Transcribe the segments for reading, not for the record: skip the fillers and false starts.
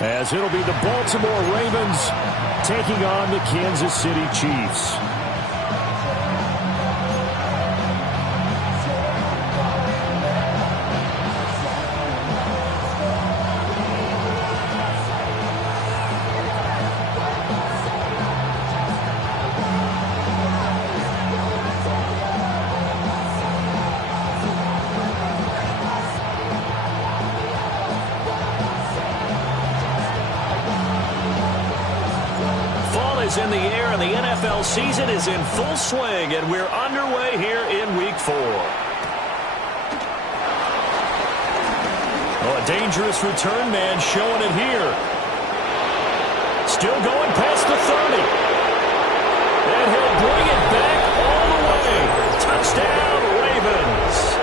as it'll be the Baltimore Ravens taking on the Kansas City Chiefs. Is in the air, and the NFL season is in full swing, and we're underway here in Week 4. Oh, a dangerous return man showing it here. Still going past the 30. And he'll bring it back all the way. Touchdown, Ravens.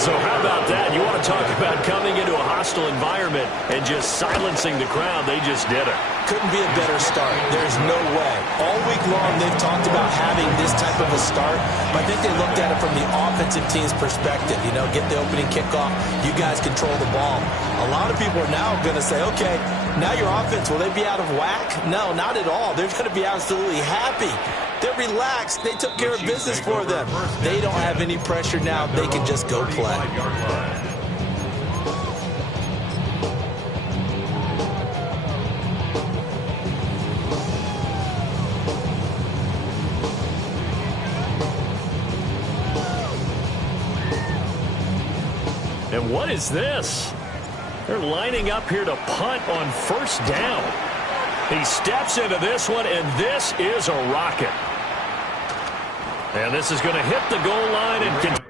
So how about that? You want to talk about coming into a hostile environment and just silencing the crowd. They just did it. Couldn't be a better start. There's no way. All week long, they've talked about having this type of a start, but I think they looked at it from the offensive team's perspective. You know, get the opening kickoff. You guys control the ball. A lot of people are now going to say, okay, now your offense, will they be out of whack? No, not at all. They're going to be absolutely happy. They're relaxed. They took care of business for them. They don't have any pressure now. They can just go play. And what is this? They're lining up here to punt on first down. He steps into this one, and this is a rocket. And this is going to hit the goal line and continue.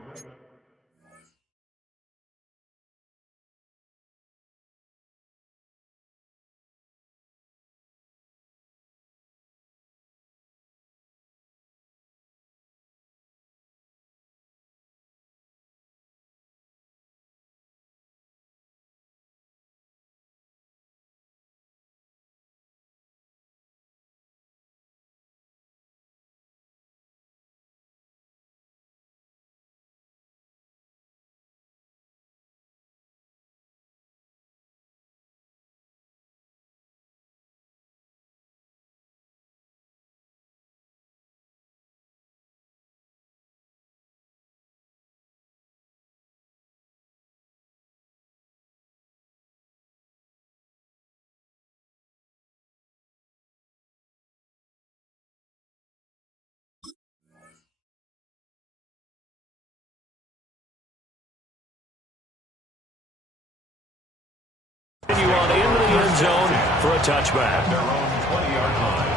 Continue on into the end zone for a touchback. Their own 20-yard line.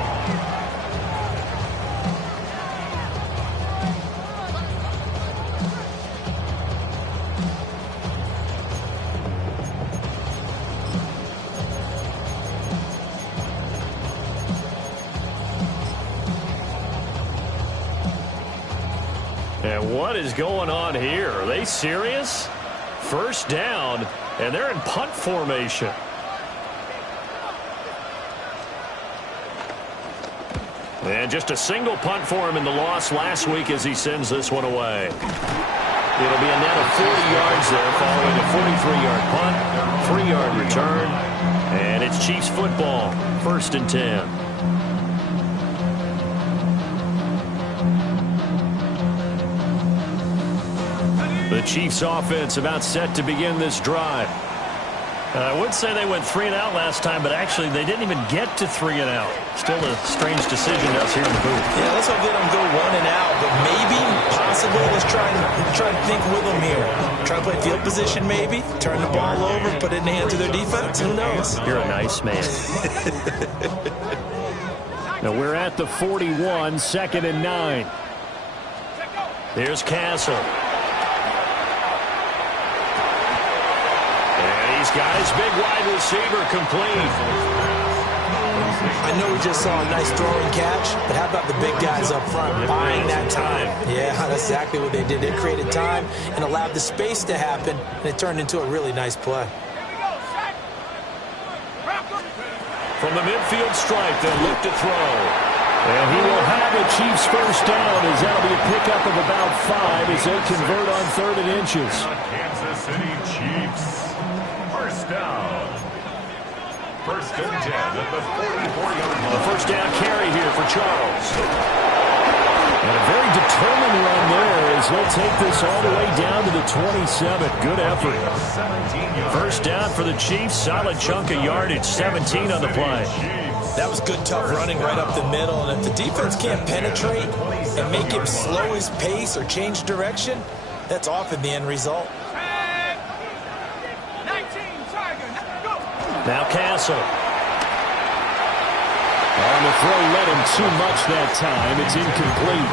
And what is going on here? Are they serious? First down, and they're in punt formation. And just a single punt for him in the loss last week as he sends this one away. It'll be a net of 40 yards there following a 43-yard punt, 3-yard return, and it's Chiefs football, 1st and 10. The Chiefs offense about set to begin this drive. I would say they went 3 and out last time, but actually they didn't even get to 3 and out. Still a strange decision to us here in the booth. Yeah, let's hope they don't go 1 and out, but maybe, possibly, let's try and think with them here. Try to play field position maybe, turn the ball over, put it in the hands of their defense. Who knows? You're a nice man. Now we're at the 41, 2nd and 9. Here's Castle. He's got his big wide receiver complete. I know we just saw a nice throwing catch, but how about the big guys up front buying that time? Yeah, that's exactly what they did. They created time and allowed the space to happen, and it turned into a really nice play. From the midfield stripe, they'll look to throw. And he will have a Chiefs first down as that'll be a pickup of about 5 as they convert on 3rd and inches. Kansas City Chiefs. First First down. First and 10 at the 44-yard line. The first down carry here for Charles. And a very determined run there as he'll take this all the way down to the 27. Good effort. First down for the Chiefs. Solid chunk of yardage. 17 on the play. That was good, tough running right up the middle. And if the defense can't penetrate and make him slow his pace or change direction, that's often the end result. Now Castle. On the throw, led him too much that time. It's incomplete.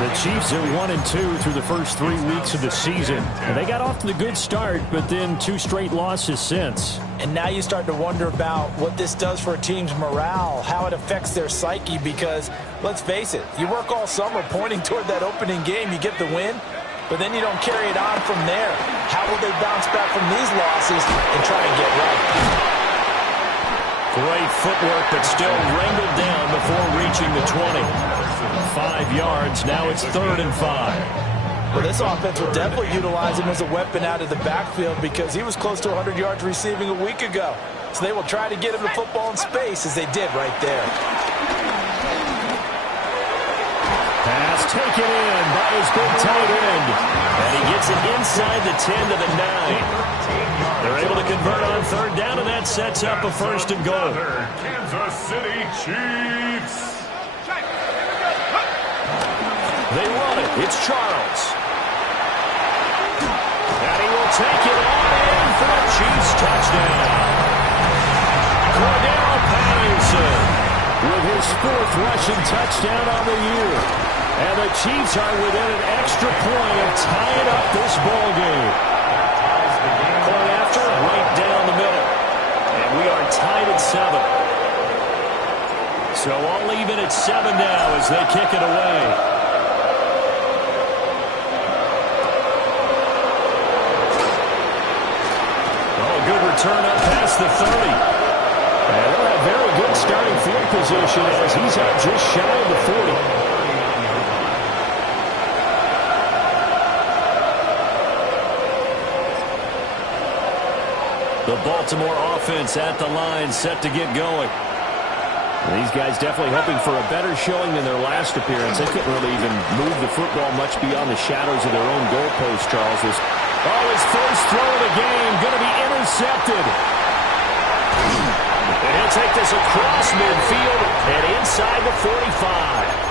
The Chiefs are 1-2 through the first 3 weeks of the season. And they got off to the good start, but then 2 straight losses since. And now you start to wonder about what this does for a team's morale, how it affects their psyche, because, let's face it, you work all summer pointing toward that opening game, you get the win, but then you don't carry it on from there. How will they bounce back from these losses and try and get right? Great footwork, but still wrangled down before reaching the 20. 5 yards, now it's 3rd and 5. Well, this offense will definitely utilize him as a weapon out of the backfield because he was close to 100 yards receiving a week ago. So they will try to get him the football in space as they did right there. Pass taken in by his big tight end. And he gets it inside the 10 to the 9. They're able to convert on 3rd down, and that sets up a 1st and goal. Kansas City Chiefs. They run it. It's Charles. And he will take it all in for a Chiefs touchdown. Cordell Patterson with his 4th rushing touchdown on the year. And the Chiefs are within an extra point of tying up this ball game. Point after, right down the middle. And we are tied at 7. So all even at 7 now as they kick it away. Good return up past the 30. And they'll have very good starting field position as he's out just shy of the 40. The Baltimore offense at the line, set to get going. These guys definitely hoping for a better showing than their last appearance. They couldn't really even move the football much beyond the shadows of their own goalpost, Charles. His first throw of the game going to be intercepted. And he'll take this across midfield and inside the 45.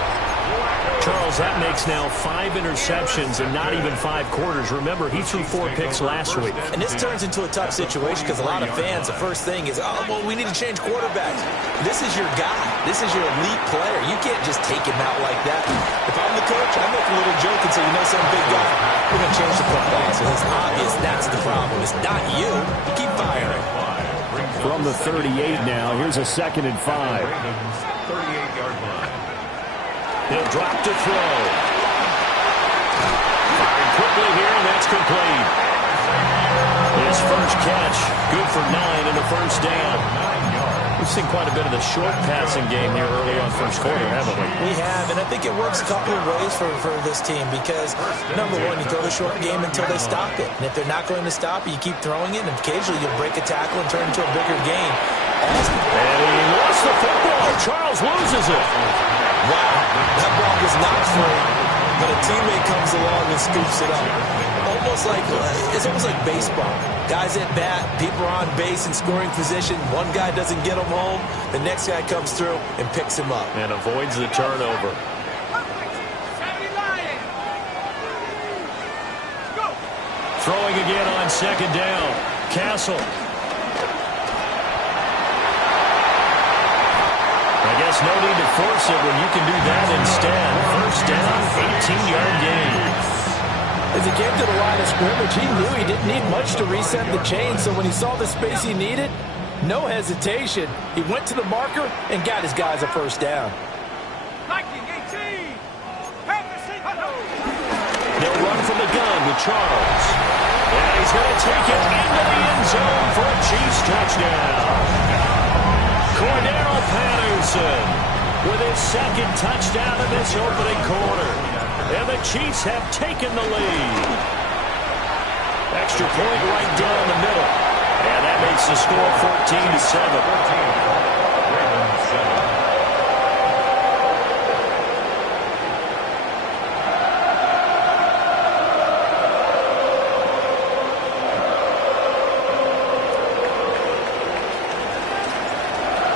Charles, that makes now 5 interceptions and not even 5 quarters. Remember, he threw 4 picks last week. And this turns into a tough situation because a lot of fans, the first thing is, oh, well, we need to change quarterbacks. This is your guy. This is your elite player. You can't just take him out like that. If I'm the coach, I make a little joke and say, you know, some big guy, we're going to change the football. So it's obvious that's the problem. It's not you. Keep firing. From the 38 now, here's a 2nd and 5. 38-yard line. He'll drop to throw. Firing quickly here, and that's complete. His first catch, good for 9 and a first down. We've seen quite a bit of the short passing game here early on first quarter, haven't we? We have, and I think it works a couple of ways for this team because, number one, you throw the short game until they stop it. And if they're not going to stop it, you keep throwing it, and occasionally you'll break a tackle and turn it into a bigger gain. And he lost the football. Charles loses it. Wow, that ball was not free, but a teammate comes along and scoops it up. It's almost like baseball. Guys at bat, people are on base in scoring position. One guy doesn't get him home. The next guy comes through and picks him up. And avoids the turnover. Throwing again on 2nd down. Castle. I guess no need to force it when you can do that instead. First down, 18-yard gain. As he came to the line of scrimmage, he knew he didn't need much to reset the chain, so when he saw the space he needed, no hesitation. He went to the marker and got his guys a first down. They'll run from the gun with Charles. And he's going to take it into the end zone for a Chiefs touchdown. Cordell Patterson with his 2nd touchdown in this opening quarter. And the Chiefs have taken the lead. Extra point right down the middle. And makes the score 14-7.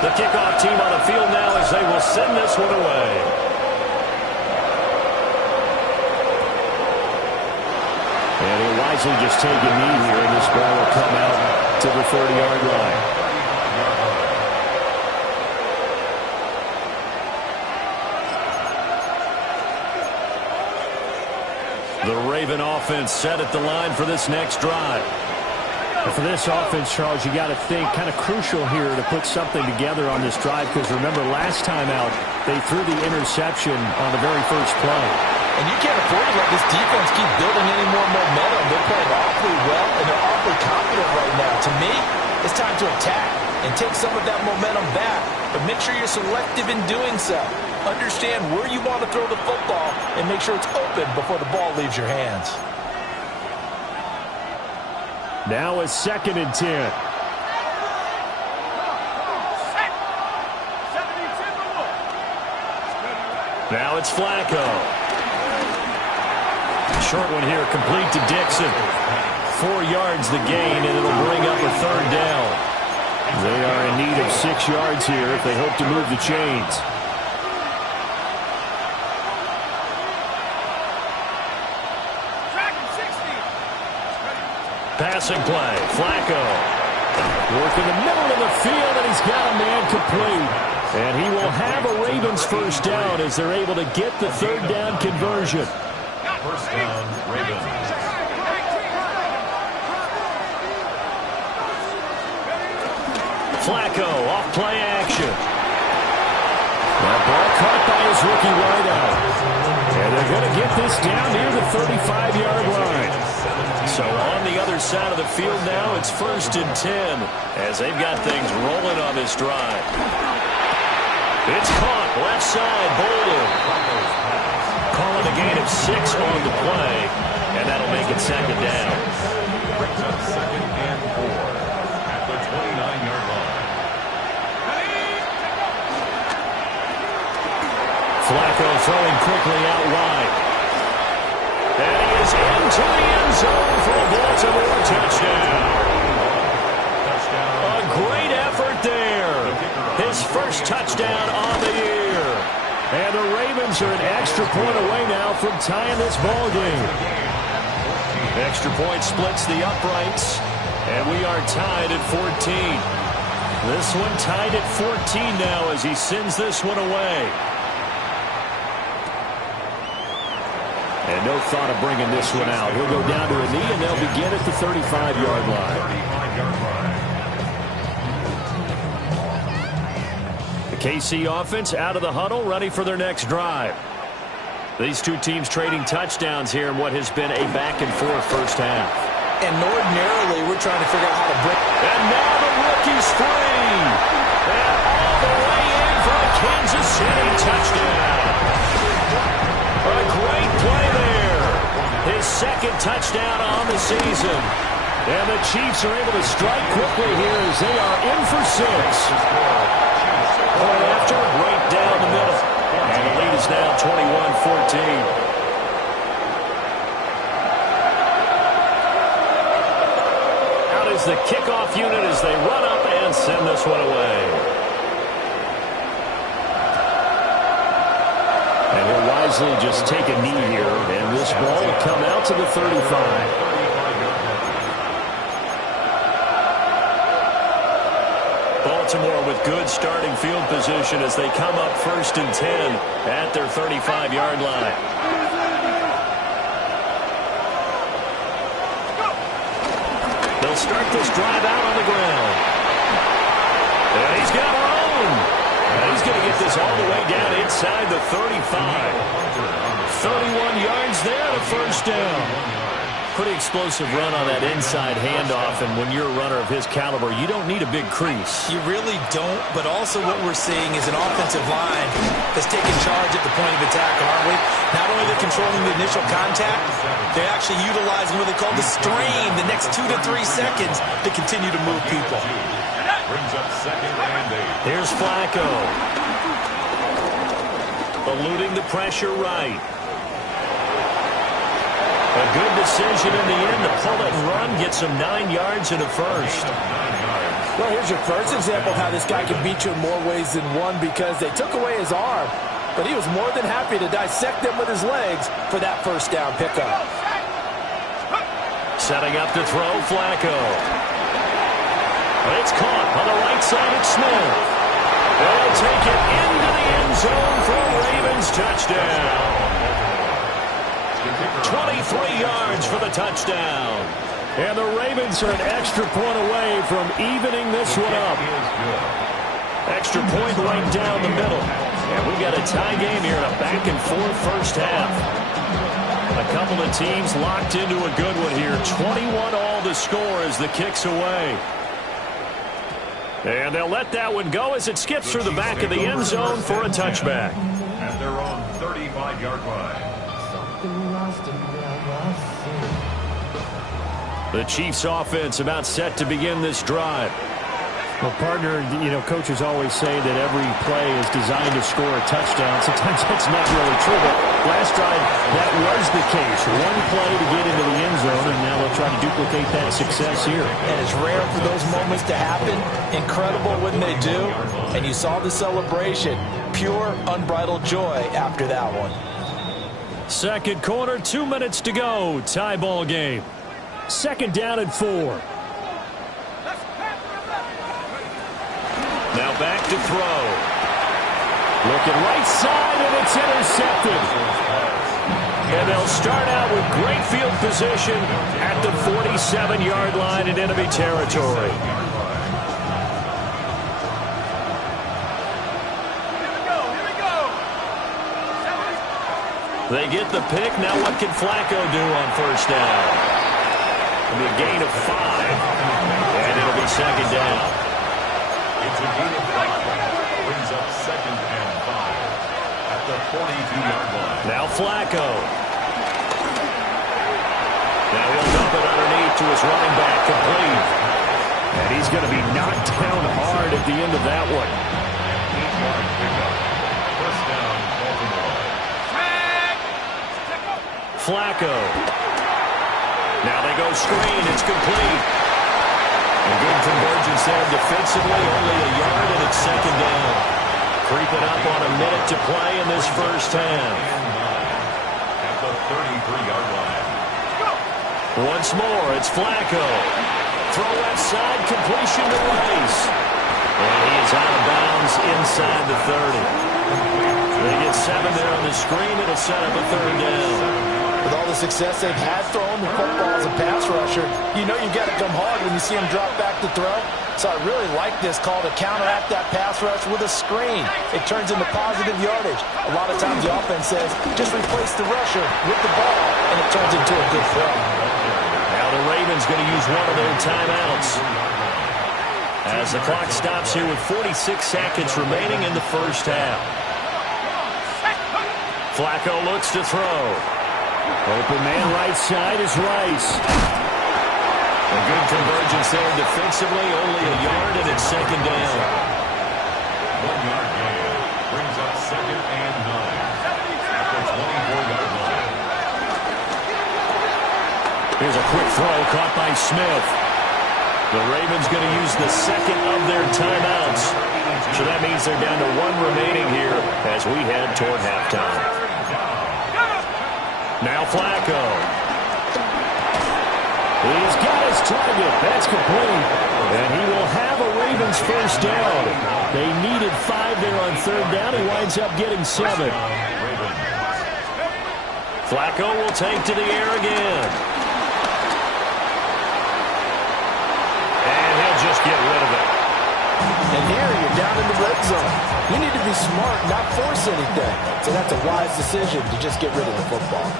The kickoff team on the field now as they will send this one away. And he'll wisely just take a knee here, and this ball will come out to the 30-yard line. The Raven offense set at the line for this next drive. And for this offense, Charles, you got to think kind of crucial here to put something together on this drive, because remember last time out they threw the interception on the very first play. And you can't afford to let this defense keep building any more momentum. They're playing awfully well, and they're awfully confident right now. To me, it's time to attack and take some of that momentum back. But make sure you're selective in doing so. Understand where you want to throw the football and make sure it's open before the ball leaves your hands. Now it's 2nd and 10. Now it's Flacco. Short one here, complete to Dixon. 4 yards the gain, and it'll bring up a 3rd down. They are in need of 6 yards here if they hope to move the chains. Passing play, Flacco. Work in the middle of the field, and he's got a man complete. And he will have a Ravens first down as they're able to get the 3rd down conversion. First down, Ravens. Flacco off play action. That ball caught by his rookie wideout. And they're going to get this down near the 35-yard line. So on the other side of the field now, it's 1st and 10 as they've got things rolling on this drive. It's caught left side, Bolden. Calling a gain of 6 on the play, and that'll make it 2nd down. Brings up 2nd and 4 at the 29-yard line. Flacco throwing quickly out wide. And he is into the end zone for a Baltimore touchdown. A great effort there. His first touchdown on the year. And the Ravens are an extra point away now from tying this ball game. Extra point splits the uprights, and we are tied at 14. This one tied at 14 now as he sends this one away. And no thought of bringing this one out. He'll go down to a knee, and they'll begin at the 35-yard line. 35-yard line. The KC offense out of the huddle, ready for their next drive. These two teams trading touchdowns here in what has been a back-and-forth first half. And ordinarily, we're trying to figure out how to break. And now the rookie's free. And all the way in for a Kansas City touchdown. A great play there. His 2nd touchdown on the season. And the Chiefs are able to strike quickly here as they are in for 6. Point after, right down the middle. And the lead is now 21-14. Out is the kickoff unit as they run up and send this one away. And he'll wisely just take a knee here, and this ball will come out to the 35. Baltimore with good starting field position as they come up 1st and 10 at their 35-yard line. They'll start this drive out on the ground. And he's got room. And he's going to get this all the way down inside the 35. 31 yards there to first down. Pretty explosive run on that inside handoff, and when you're a runner of his caliber, you don't need a big crease. You really don't, but also what we're seeing is an offensive line that's taking charge at the point of attack, aren't we? Not only are they controlling the initial contact, they're actually utilizing what they call the strain the next 2 to 3 seconds to continue to move people. Brings up second and 8. Here's Flacco. Eluding the pressure right. A good decision in the end to pull it and run, get some 9 yards and a first. Well, here's your first example of how this guy can beat you in more ways than one, because they took away his arm, but he was more than happy to dissect them with his legs for that first down pickup. Setting up to throw, Flacco. It's caught on the right side of Smith. They'll take it into the end zone for a Ravens touchdown. 23 yards for the touchdown. And the Ravens are an extra point away from evening this one up. Extra point right down the middle. And we got a tie game here in a back-and-forth first half. A couple of teams locked into a good one here. 21 all the score as the kick's away. And they'll let that one go as it skips through the back of the end zone for a touchback. And they're on 35-yard line. The Chiefs offense about set to begin this drive. Well, partner, coaches always say that every play is designed to score a touchdown. Sometimes that's not really true, but last drive, that was the case. One play to get into the end zone, and now they'll try to duplicate that success here. And it's rare for those moments to happen. Incredible when they do. And you saw the celebration. Pure, unbridled joy after that one. Second quarter, 2 minutes to go. Tie ball game. Second down and 4. Now back to throw. Looking right side, and it's intercepted. And they'll start out with great field position at the 47-yard line in enemy territory. They get the pick. Now what can Flacco do on first down? It'll be a gain of 5. And it'll be second down. It's a gain of 5. Brings up second and 5 at the 42-yard line. Now Flacco. Now he'll dump it underneath to his running back, complete. And he's going to be knocked down hard at the end of that one. 8-yard pickup. First down, Baltimore. Flacco. Now they go screen. It's complete. A good convergence there defensively. Only a yard, and it's second down. Creeping up on a minute to play in this first half. At the 33-yard line. Once more, it's Flacco. Throw left side, completion to Rice. And he is out of bounds inside the 30. They get 7 there on the screen. It'll set up a third down. With all the success they've had throwing the football as a pass rusher, you know you've got to come hard when you see him drop back to throw. So I really like this call to counteract that pass rush with a screen. It turns into positive yardage. A lot of times the offense says, just replace the rusher with the ball, and it turns into a good throw. Now the Ravens going to use one of their timeouts. As the clock stops here with 46 seconds remaining in the first half. Flacco looks to throw. Open man right side is Rice. A good convergence there defensively. Only a yard, and it's second down. 1-yard gain. Brings up second and 9 at the 24-yard line. Here's a quick throw caught by Smith. The Ravens going to use the second of their timeouts. So that means they're down to 1 remaining here as we head toward halftime. Now Flacco. He's got his target. That's complete. And he will have a Ravens first down. They needed 5 there on third down. He winds up getting 7. Flacco will take to the air again. And he'll just get rid of it. And here you're down in the red zone. You need to be smart, not force anything. So that's a wise decision to just get rid of the football.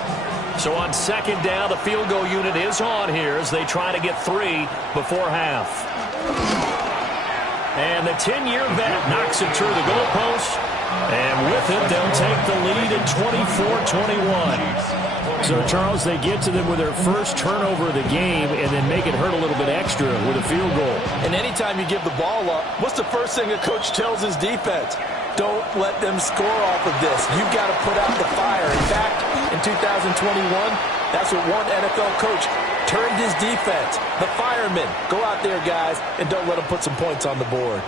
So on second down, the field goal unit is on here as they try to get 3 before half. And the 10-year vet knocks it through the goalpost. And with it, they'll take the lead at 24-21. So, Charles, they get to them with their first turnover of the game and then make it hurt a little bit extra with a field goal. And anytime you give the ball up, what's the first thing a coach tells his defense? Don't let them score off of this. You've got to put out the fire. In fact, in 2021, that's what one NFL coach turned his defense. The firemen. Go out there, guys, and don't let them put some points on the board.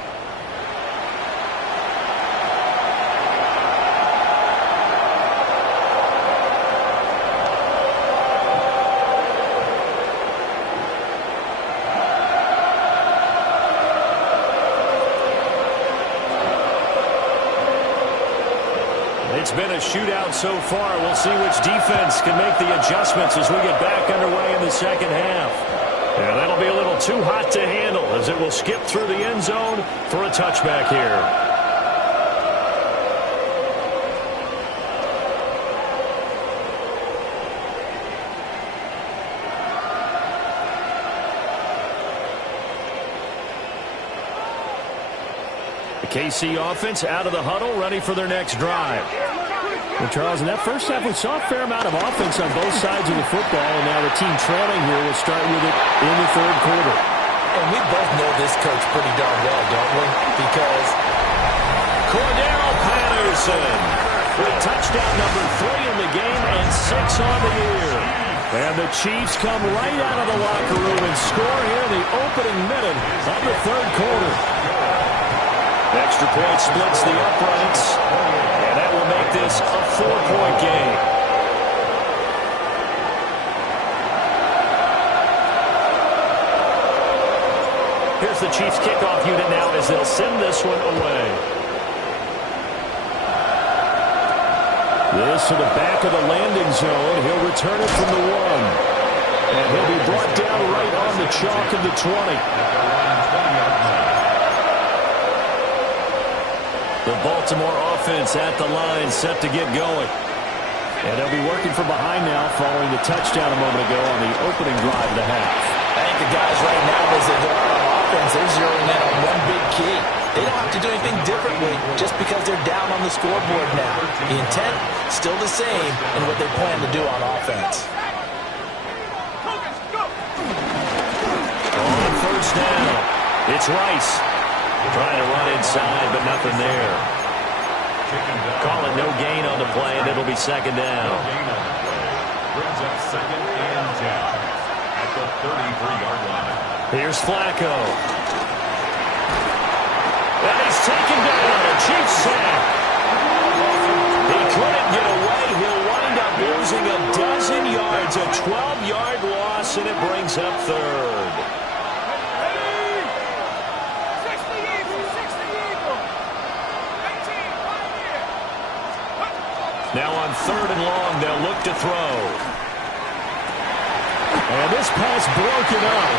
It's been a shootout so far. We'll see which defense can make the adjustments as we get back underway in the second half. And that'll be a little too hot to handle as it will skip through the end zone for a touchback here. KC offense out of the huddle, ready for their next drive. Well, Charles, in that first half, we saw a fair amount of offense on both sides of the football, and now the team trailing here will start with it in the third quarter. And we both know this coach pretty darn well, don't we? Because Cordell Patterson with touchdown number 3 in the game and 6 on the year. And the Chiefs come right out of the locker room and score here in the opening minute of the third quarter. Extra point splits the uprights, and that will make this a 4-point game. Here's the Chiefs kickoff unit now as they'll send this one away. This to the back of the landing zone. He'll return it from the 1. And he'll be brought down right on the chalk of the 20. The Baltimore offense at the line, set to get going. And they'll be working from behind now following the touchdown a moment ago on the opening drive of the half. I think the guys right now, as they go out on offense, they're zeroing in on one big key. They don't have to do anything differently just because they're down on the scoreboard now. The intent, still the same in what they plan to do on offense. On first down, it's Rice. Trying to run inside, but nothing there. Call it no gain on the play, and it'll be second down. Brings up 2nd and 10 at the 33-yard line. Here's Flacco. And he's taken down. A Chief sack. He couldn't get away. He'll wind up losing a dozen yards. A 12-yard loss, and it brings up third. Now on 3rd and long, they'll look to throw. And this pass broken up.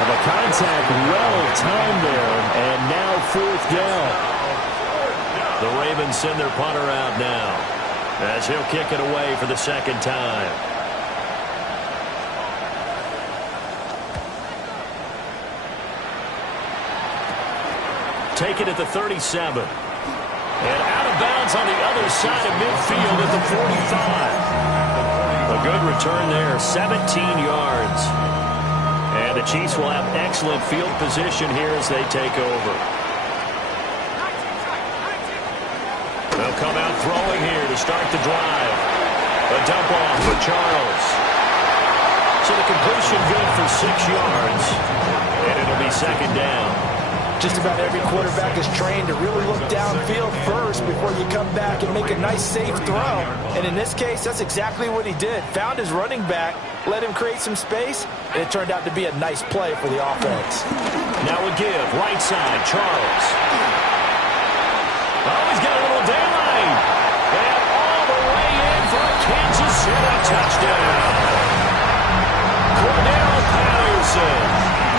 And the contact well timed there. And now 4th down. The Ravens send their punter out now as he'll kick it away for the second time. Take it at the 37. And out of bounds on the other side of midfield at the 45. A good return there, 17 yards. And the Chiefs will have excellent field position here as they take over. They'll come out throwing here to start the drive. A dump off for Charles. So the completion good for 6 yards. And it'll be second down. Just about every quarterback is trained to really look downfield first before you come back and make a nice, safe throw. And in this case, that's exactly what he did. Found his running back, let him create some space, and it turned out to be a nice play for the offense. Now a give, right side, Charles. Oh, he's got a little daylight. And all the way in for a Kansas City touchdown. Cordell Patterson,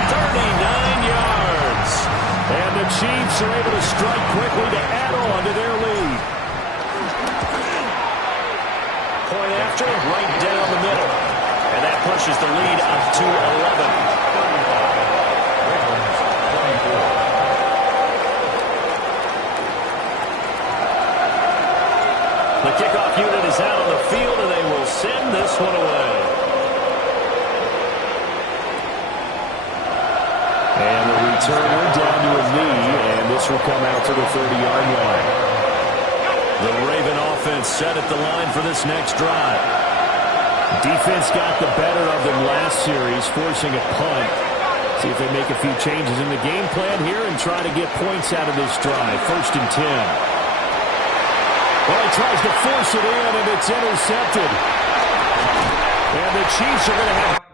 39 yards. And the Chiefs are able to strike quickly to add on to their lead. Point Roster right down the middle. And that pushes the lead up to 11. The kickoff unit is out on the field, and they will send this one away. And the returner down to a knee, and this will come out to the 30-yard line. The Raven offense set at the line for this next drive. Defense got the better of them last series, forcing a punt. See if they make a few changes in the game plan here and try to get points out of this drive. 1st and 10. Well, he tries to force it in, and it's intercepted. And the Chiefs are going to have